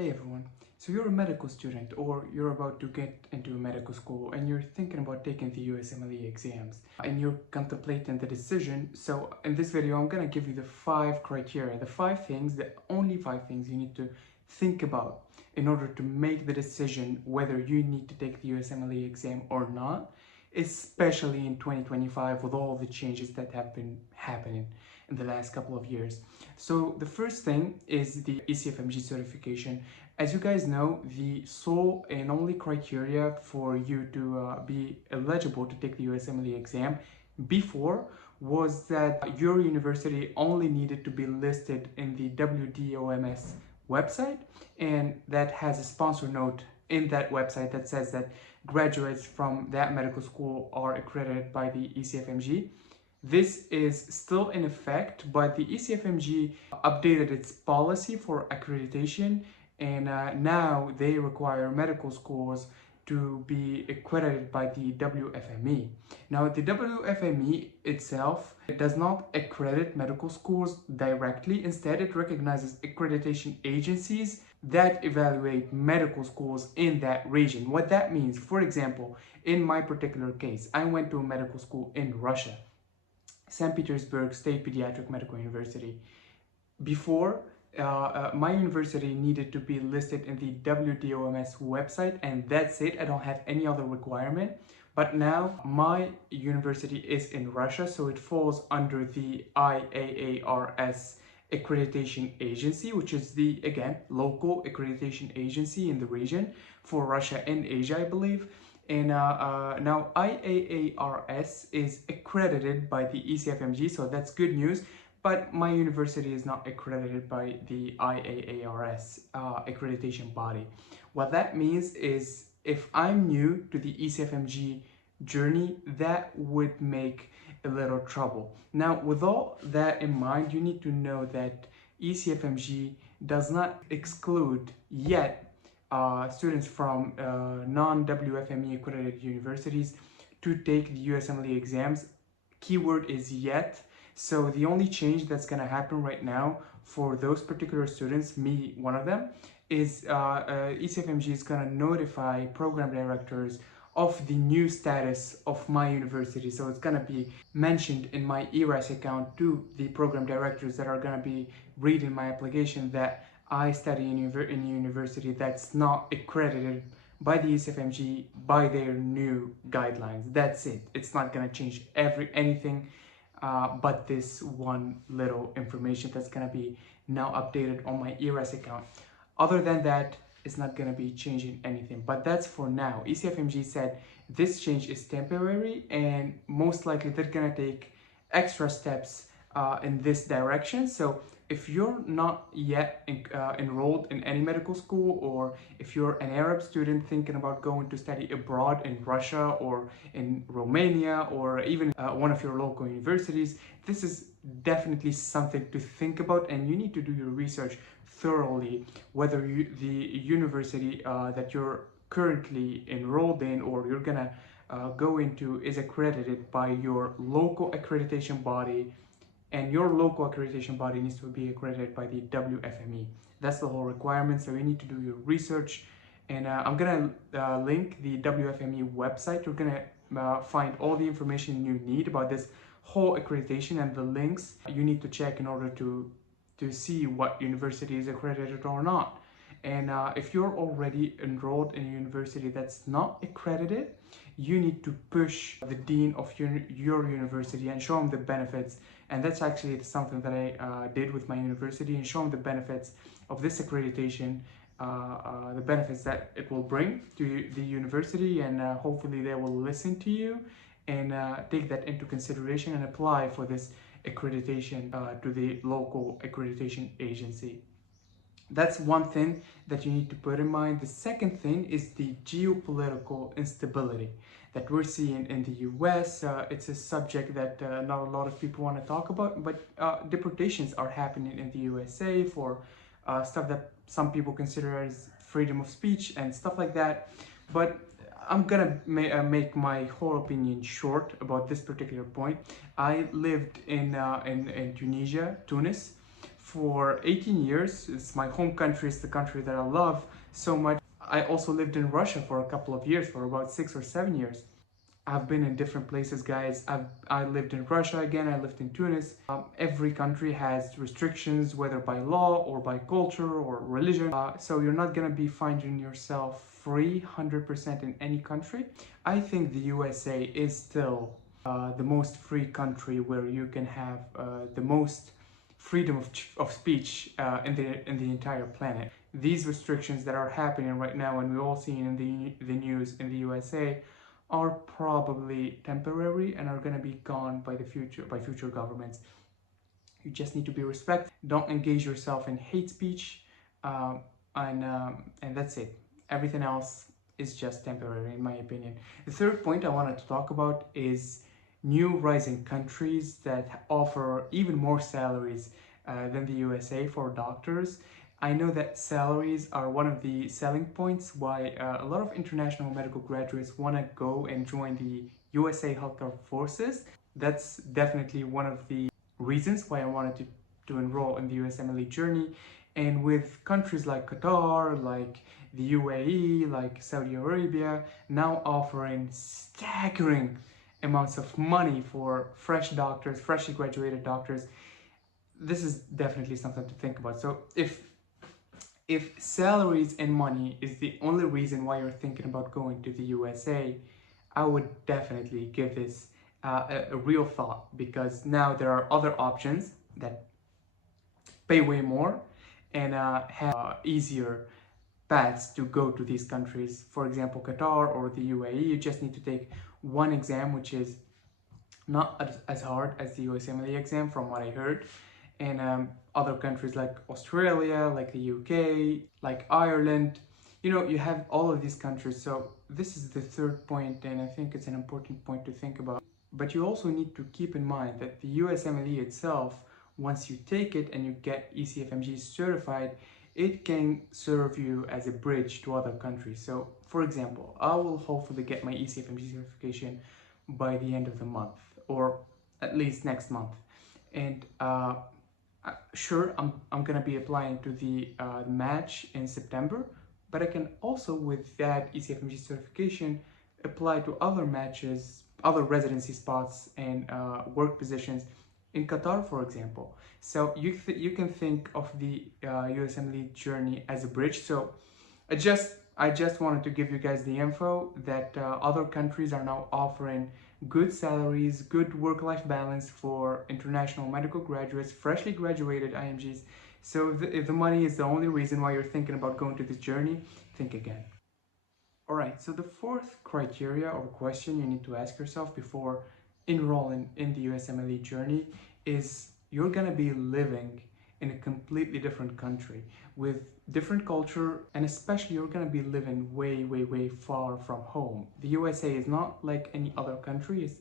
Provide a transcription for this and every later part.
Hey everyone, so you're a medical student or you're about to get into medical school and you're thinking about taking the USMLE exams and you're contemplating the decision. So in this video, I'm gonna give you the 5 criteria, the only 5 things you need to think about in order to make the decision whether you need to take the USMLE exam or not, especially in 2025 with all the changes that have been happening in the last couple of years. So the first thing is the ECFMG certification. As you guys know, the sole and only criteria for you to be eligible to take the USMLE exam before was that your university only needed to be listed in the WDOMS website, and that has a sponsor note in that website that says that graduates from that medical school are accredited by the ECFMG. This is still in effect, but the ECFMG updated its policy for accreditation, and now they require medical schools to be accredited by the WFME. Now, the WFME itself does not accredit medical schools directly. Instead, it recognizes accreditation agencies that evaluate medical schools in that region. What that means, for example, in my particular case, I went to a medical school in Russia, St. Petersburg State Pediatric Medical University. Before, my university needed to be listed in the WDOMS website, and that's it. I don't have any other requirement. But now my university is in Russia, so it falls under the IAARS accreditation agency, which is the, again, local accreditation agency in the region for Russia and Asia, I believe. And now IAARS is accredited by the ECFMG, so that's good news. But my university is not accredited by the IAARS accreditation body. What that means is if I'm new to the ECFMG journey, that would make a little trouble. Now, with all that in mind, you need to know that ECFMG does not exclude yet students from non-WFME accredited universities to take the USMLE exams. Keyword is yet. So the only change that's going to happen right now for those particular students, me one of them, is ECFMG is going to notify program directors of the new status of my university. So it's going to be mentioned in my ERAS account to the program directors that are going to be reading my application that I study in a university that's not accredited by the ECFMG by their new guidelines. That's it. It's not going to change anything but this one little information that's going to be now updated on my ERAS account. Other than that, it's not going to be changing anything, but that's for now. ECFMG said this change is temporary and most likely they're going to take extra steps in this direction. So if you're not yet enrolled in any medical school, or if you're an Arab student thinking about going to study abroad in Russia or in Romania or even one of your local universities, this is definitely something to think about, and you need to do your research thoroughly whether the university that you're currently enrolled in or you're gonna go into is accredited by your local accreditation body, and your local accreditation body needs to be accredited by the WFME. That's the whole requirement, so you need to do your research. And I'm gonna link the WFME website. You're gonna find all the information you need about this whole accreditation and the links you need to check in order to see what university is accredited or not. And if you're already enrolled in a university that's not accredited, you need to push the dean of your university and show them the benefits. And that's actually something that I did with my university, and show them the benefits of this accreditation, the benefits that it will bring to the university, and hopefully they will listen to you and take that into consideration and apply for this accreditation to the local accreditation agency. That's one thing that you need to put in mind. The second thing is the geopolitical instability that we're seeing in the US. It's a subject that not a lot of people want to talk about, but deportations are happening in the USA for stuff that some people consider as freedom of speech and stuff like that. But I'm gonna make my whole opinion short about this particular point. I lived in Tunisia, Tunis, for 18 years. It's my home country, it's the country that I love so much. I also lived in Russia for a couple of years, for about 6 or 7 years. I've been in different places, guys. I lived in Russia again, I lived in Tunis. Every country has restrictions, whether by law or by culture or religion. So you're not gonna be finding yourself free 100% in any country. I think the USA is still the most free country where you can have the most freedom of speech in the entire planet. These restrictions that are happening right now, and we're all seeing in the news in the USA, are probably temporary and are going to be gone by future governments. You just need to be respectful. Don't engage yourself in hate speech, and that's it. Everything else is just temporary, in my opinion. The third point I wanted to talk about is new rising countries that offer even more salaries than the USA for doctors. I know that salaries are one of the selling points why a lot of international medical graduates want to go and join the USA healthcare forces. That's definitely one of the reasons why I wanted to enroll in the USMLE journey. And with countries like Qatar, like the UAE, like Saudi Arabia, now offering staggering amounts of money for fresh doctors, freshly graduated doctors, this is definitely something to think about. So if salaries and money is the only reason why you're thinking about going to the USA, I would definitely give this a real thought, because now there are other options that pay way more and have easier paths to go to these countries. For example, Qatar or the UAE, you just need to take one exam, which is not as hard as the USMLE exam from what I heard. And other countries like Australia, like the UK, like Ireland, you have all of these countries. So this is the third point, and I think it's an important point to think about. But you also need to keep in mind that the USMLE itself, once you take it and you get ECFMG certified, it can serve you as a bridge to other countries. So for example, I will hopefully get my ECFMG certification by the end of the month, or at least next month. And sure, I'm gonna be applying to the match in September, but I can also, with that ECFMG certification, apply to other matches, other residency spots and work positions in Qatar, for example. So you can think of the USMLE journey as a bridge. So I just wanted to give you guys the info that other countries are now offering good salaries, good work-life balance for international medical graduates, freshly graduated IMGs. So if the money is the only reason why you're thinking about going to this journey, think again. Alright, so the fourth criteria or question you need to ask yourself before enrolling in the USMLE journey is you're gonna be living in a completely different country with different culture, and especially you're gonna be living way far from home. The USA is not like any other country. It's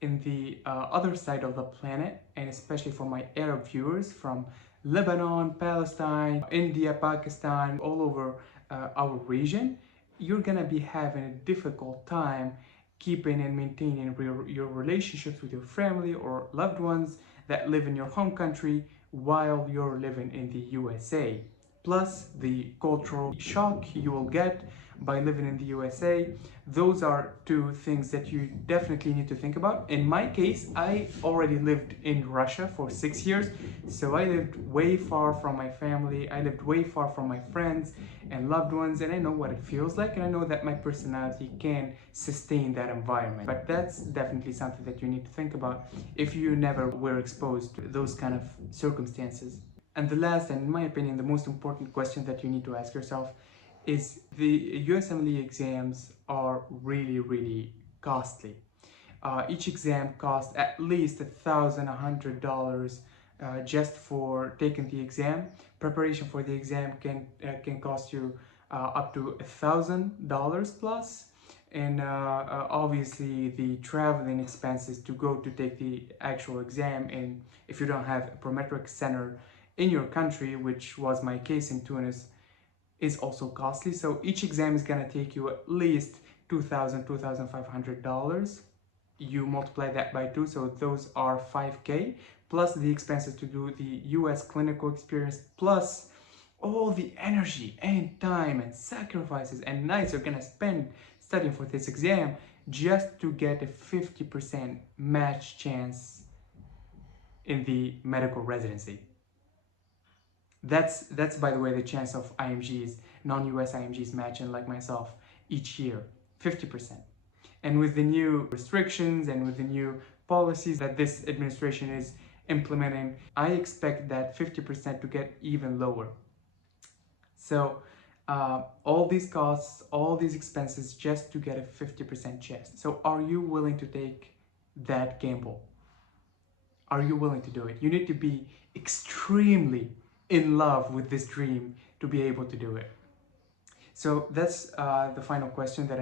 in the other side of the planet, and especially for my Arab viewers from Lebanon, Palestine, India, Pakistan, all over our region, you're gonna be having a difficult time keeping and maintaining your relationships with your family or loved ones that live in your home country while you're living in the USA. Plus the cultural shock you will get by living in the USA. Those are two things that you definitely need to think about. In my case, I already lived in Russia for 6 years, so I lived way far from my family, I lived way far from my friends and loved ones, and I know what it feels like, and I know that my personality can sustain that environment. But that's definitely something that you need to think about if you never were exposed to those kind of circumstances. And the last, and in my opinion, the most important question that you need to ask yourself is the USMLE exams are really costly. Each exam costs at least $1,100 just for taking the exam. Preparation for the exam can cost you up to $1,000 plus, and obviously the traveling expenses to go to take the actual exam, and if you don't have a prometric center in your country, which was my case in Tunis, is also costly. So each exam is gonna take you at least $2,000, $2,500. you multiply that by 2, so those are 5K, plus the expenses to do the US clinical experience, plus all the energy and time and sacrifices and nights you're gonna spend studying for this exam just to get a 50% match chance in the medical residency. That's by the way the chance of IMGs, non-US IMGs matching like myself each year, 50%. And with the new restrictions and with the new policies that this administration is implementing, I expect that 50% to get even lower. So all these costs, all these expenses just to get a 50% chance. So are you willing to take that gamble? Are you willing to do it? You need to be extremely in love with this dream to be able to do it. So that's the final question that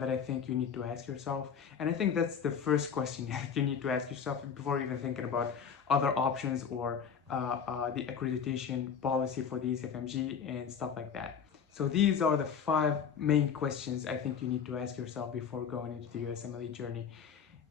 that I think you need to ask yourself. And I think that's the first question that you need to ask yourself before even thinking about other options or the accreditation policy for the ECFMG and stuff like that. So these are the 5 main questions I think you need to ask yourself before going into the USMLE journey.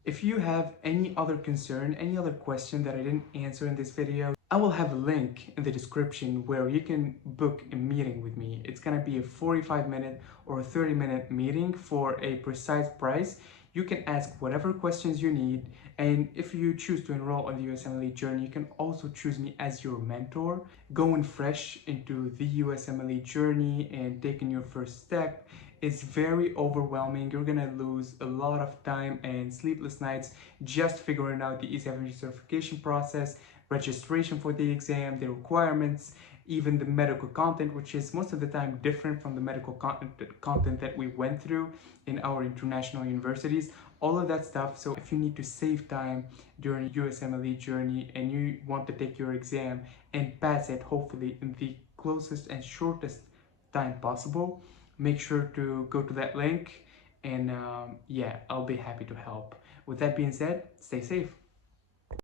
If you have any other concern, any other question that I didn't answer in this video, I will have a link in the description where you can book a meeting with me. It's gonna be a 45-minute or a 30-minute meeting for a precise price. You can ask whatever questions you need, and if you choose to enroll on the USMLE journey, you can also choose me as your mentor. Going fresh into the USMLE journey and taking your first step is very overwhelming. You're gonna lose a lot of time and sleepless nights just figuring out the ECFMG certification process, registration for the exam, the requirements, even the medical content, which is most of the time different from the medical content that we went through in our international universities, all of that stuff. So if you need to save time during USMLE journey and you want to take your exam and pass it hopefully in the closest and shortest time possible, make sure to go to that link, and yeah, I'll be happy to help. With that being said, stay safe.